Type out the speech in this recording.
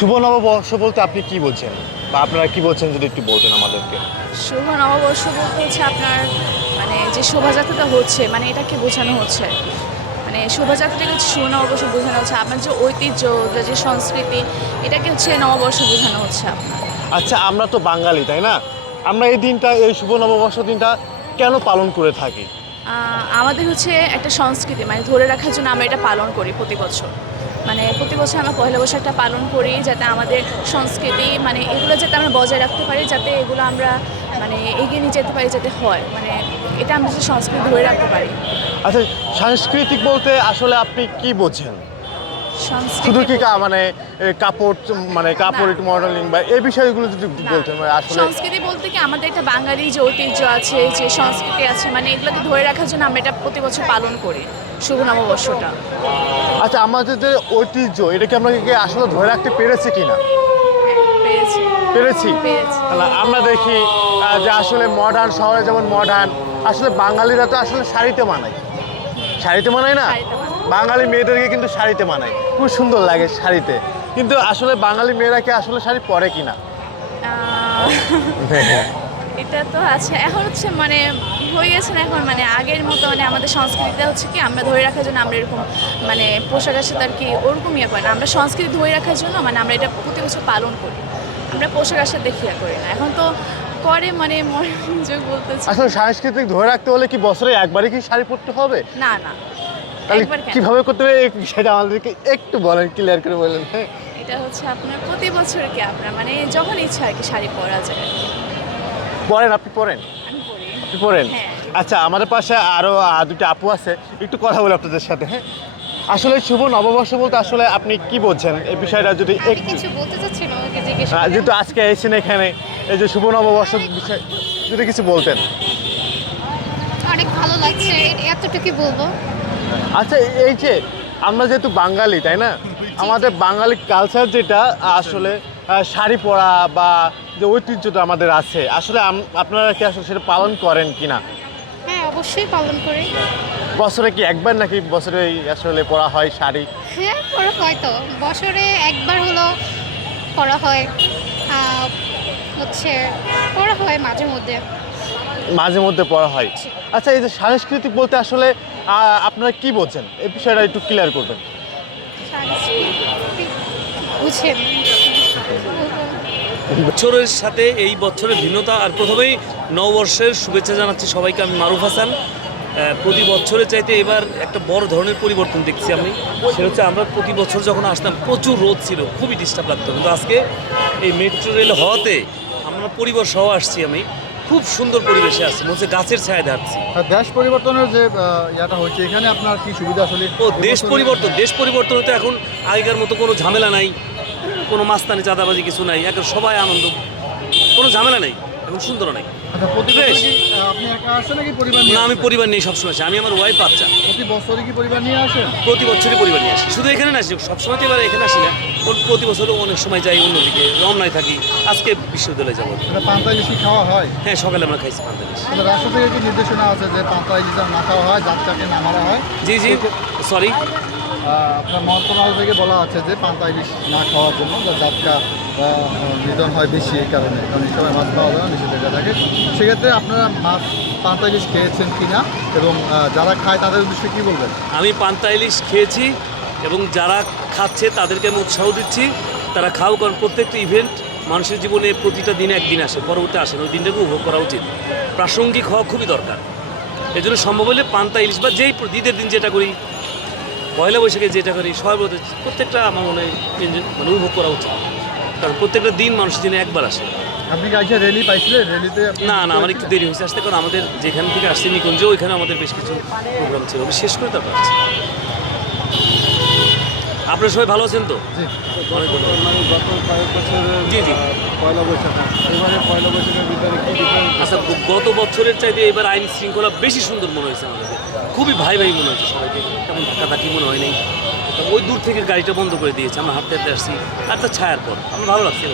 শুভ নববর্ষ বলতে আপনি কি বলছেন বা আপনারা কি বলছেন যদি একটু বলতেন আমাদেরকে। শুভ নববর্ষ বলতে হচ্ছে আপনার মানে যে শোভাযাত্রাটা হচ্ছে মানে এটাকে বোঝানো হচ্ছে মানে শোভাযাত্রাটাকে হচ্ছে শুভ নববর্ষ বোঝানো হচ্ছে আপনার যে ঐতিহ্য যে সংস্কৃতি এটাকে হচ্ছে নববর্ষ বোঝানো হচ্ছে আপনার। আচ্ছা, আমরা তো বাঙালি তাই না? আমরা এই দিনটা, এই শুভ নববর্ষ দিনটা কেন পালন করে থাকি? আমাদের হচ্ছে একটা সংস্কৃতি মানে ধরে রাখার জন্য আমরা এটা পালন করি প্রতি বছর। মানে প্রতি বছর আমরা পয়লা বৈশাখটা পালন করি যাতে আমাদের সংস্কৃতি মানে এগুলো যাতে আমরা বজায় রাখতে পারি, যাতে এগুলো আমরা মানে এগিয়ে নিয়ে যেতে পারি, যাতে হয় মানে এটা আমরা যে সংস্কৃতি ধরে রাখতে পারি। আচ্ছা, সাংস্কৃতিক বলতে আসলে আপনি কি বোঝেন? শুধু কি সংস্কৃতি মানে কাপড়, মানে কাপড় মডেলিং বা এই বিষয়গুলো যদি না, বলতেন মানে আসলে। সংস্কৃতি বলতে কি আমাদের একটা বাঙালি যে ঐতিহ্য আছে, যে সংস্কৃতি আছে মানে এগুলোকে ধরে রাখার জন্য আমরা এটা প্রতি বছর পালন করি শুভ নববর্ষটা। আচ্ছা, আমাদের যে ঐতিহ্য এটাকে আমরা কি আসলে ধরে রাখতে পেরেছি কিনা? পেয়েছি পেরেছি। পেয়েছি তাহলে আমরা দেখি যে আসলে মডার্ন, শহরে যেমন মডার্ন, আসলে বাঙালিরা তো আসলে শাড়িতে মানায়। শাড়িতে মানায় না? শাড়িতে মানায়। বাঙালি মেয়েদেরকে কিন্তু শাড়িতে মানায়, খুব সুন্দর লাগে শাড়িতে। কিন্তু আসলে বাঙালি মেয়েরা কি আসলে শাড়ি পরে কিনা? আহ, এটা তো আছে এখন হচ্ছে মানে হয়ে গেছে না এখন মানে আগের মতো মানে আমাদের সংস্কৃতিটা হচ্ছে কি আমরা ধরে রাখার জন্য আমরা এরকম মানে পোশাক আশাক আর কি ওরকম ইয়ে করি না, আমরা সংস্কৃতি ধরে রাখার জন্য মানে আমরা এটা প্রতি বছর পালন করি, আমরা পোশাক আশাক দেখিয়া করি না এখন তো করে মানে মনোযোগ বলতেছে আসলে সাংস্কৃতিক ধরে রাখতে হলে কি বছরে একবারই কি শাড়ি পরতে হবে? না না তাহলে একবার কেন? কিভাবে করতে হবে এই বিষয়টা আমাদেরকে একটু বলেন, ক্লিয়ার করে বলেন। হ্যাঁ, এটা হচ্ছে আপনার প্রতি বছর কি আপনার মানে যখন ইচ্ছা আর কি শাড়ি পরা যায়। পরেন, আপনি পরেন, আমি পরি। আপনি পরেন। হ্যাঁ। আচ্ছা, আমাদের পাশে আরো দুটো আপু আছে, একটু কথা বলি আপনাদের সাথে। হ্যাঁ, আসলে শুভ নববর্ষ বলতে আসলে আপনি কি বলছেন এই বিষয়টা যদি আপনি একটু, কিছু বলতে চাচ্ছেন আমাকে জিজ্ঞেস করেন। যেহেতু আজকে এসেছেন এখানে, এই যে শুভ নববর্ষ বিষয় যদি কিছু বলতেন। অনেক ভালো লাগছে, এতটুকু বলবো। আচ্ছা, এই যে আমরা যেহেতু বাঙালি তাই না, আমাদের বাঙালি কালচার যেটা আসলে শাড়ি পরা বা যে ঐতিহ্যটা আমাদের আছে, আসলে আপনারা কি আসলে সেটা পালন করেন কিনা? হ্যাঁ, অবশ্যই পালন করি। বছরে কি একবার নাকি বছরে আসলে পরা হয় শাড়ি? হ্যাঁ, পরা হয় তো, বছরে একবার হলো পরা হয়। আহ, হচ্ছে পরা হয় মাঝে মধ্যে। মাঝে মধ্যে পরা হয়। আচ্ছা, এই যে সাংস্কৃতিক বলতে আসলে আপনারা কি বলছেন এই বিষয়টা একটু ক্লিয়ার করবেন। সাংস্কৃতিক বুঝেন। বছরের সাথে এই বছরের ভিন্নতা। আর প্রথমেই নববর্ষের শুভেচ্ছা জানাচ্ছি সবাইকে। আমি মারুফ হাসান। প্রতি বছরের চাইতে এবার একটা বড় ধরনের পরিবর্তন দেখছি আমি। সেটা হচ্ছে আমরা প্রতি বছর যখন আসতাম প্রচুর রোদ ছিল, খুবই ডিস্টার্ব লাগতো, কিন্তু আজকে এই মেট্রো রেল হওয়াতে আমরা পরিবার সহ আসছি, আমি খুব সুন্দর পরিবেশে আসছি, মনে হচ্ছে গাছের ছায়া থাকছি। আর দেশ পরিবর্তনের যে ইয়াটা হচ্ছে এখানে আপনার কি সুবিধা আসলে? ও দেশ পরিবর্তন তো এখন আগেকার মতো কোনো ঝামেলা নাই, কোনো মাস্তানি চাঁদাবাজি কিছু নাই, এখন সবাই আনন্দ, কোনো ঝামেলা নাই, এখন সুন্দর নাই। আচ্ছা, প্রতি বছর বেশ। কি আপনি একা আসেন নাকি পরিবার নিয়ে না, আমি আসেন? পরিবার নিয়ে সবসময় আসি, আমি আমার ওয়াইফ বাচ্চা প্রতি বছরই কি পরিবার নিয়ে আসেন? প্রতি বছরই পরিবার নিয়ে আসি। শুধু এখানে না আসি, সবসময় তো এবার এখানে আসি না, প্রতি বছরও অনেক সময় যাই অন্যদিকে, রমনায় থাকি, আজকে বিশ্ববিদ্যালয়ে যাবো। মানে পান্তা ইলিশ কি খাওয়া হয়? হ্যাঁ, সকালে আমরা খাইছি পান্তালিশ। আচ্ছা, রাষ্ট্র থেকে কি নির্দেশনা আছে যে পান্তা ইলিশ যেন না খাওয়া হয়, যাত্রাকে না মারা হয়? জি জি, সরি। আপনার মন্ত্রণালয় থেকে বলা আছে যে পান্তা ইলিশ না খাওয়ার জন্য, যে যাত্রা নিধন হয় বেশি, এই কারণে কারণ এই সময় মাছ পাওয়া যায় না, নিষেধাজ্ঞা থাকে। সেক্ষেত্রে আপনারা মাছ পান্তা ইলিশ খেয়েছেন কিনা এবং যারা খায় তাদের উদ্দেশ্যে কী বলবেন? আমি পান্তা ইলিশ খেয়েছি এবং যারা খাচ্ছে তাদেরকে আমি উৎসাহ দিচ্ছি, তারা খাও, কারণ প্রত্যেকটা ইভেন্ট মানুষের জীবনে প্রতিটা দিনে একদিন আসে, পরবর্তী আসে না, ওই দিনটাকে উপভোগ করা উচিত। প্রাসঙ্গিক হওয়া খুবই দরকার। এই জন্য সম্ভব হলে পান্তা ইলিশ বা যেই ঈদের দিন যেটা করি, পয়লা বৈশাখে যেটা করি, সবাই প্রত্যেকটা আমার মনে হয় মানে উপভোগ করা উচিত, কারণ প্রত্যেকটা দিন মানুষের দিনে একবার আসে। আপনি কি আজকে র্যালি পাইছিলেন? র্যালিতে না না, আমার একটু দেরি হয়েছে আসতে, কারণ আমাদের যেখান থেকে আসছে নিকুঞ্জ, ওইখানে আমাদের বেশ কিছু প্রোগ্রাম ছিল, আমি শেষ করে তারপর আসছি। আপনারা সবাই ভালো আছেন তো? জি। অনেক ধন্যবাদ। মানে গত কয়েক বছরের জি, জি। পয়লা বৈশাখ, এবারে পয়লা বৈশাখের ভিতরে কি ডিফারেন্স? আচ্ছা, গত বছরের চাইতে এবার আইন শৃঙ্খলা বেশি সুন্দর মনে হয়েছে আমার কাছে, খুবই ভাই ভাই মনে হয়েছে সবাইকে, তেমন ধাক্কাধাক্কি মনে হয় নাই। তো ওই দূর থেকে গাড়িটা বন্ধ করে দিয়েছে, আমরা হাঁটতে হাঁটতে আসছি, আর তার ছায়ার পর আমার ভালো লাগছে।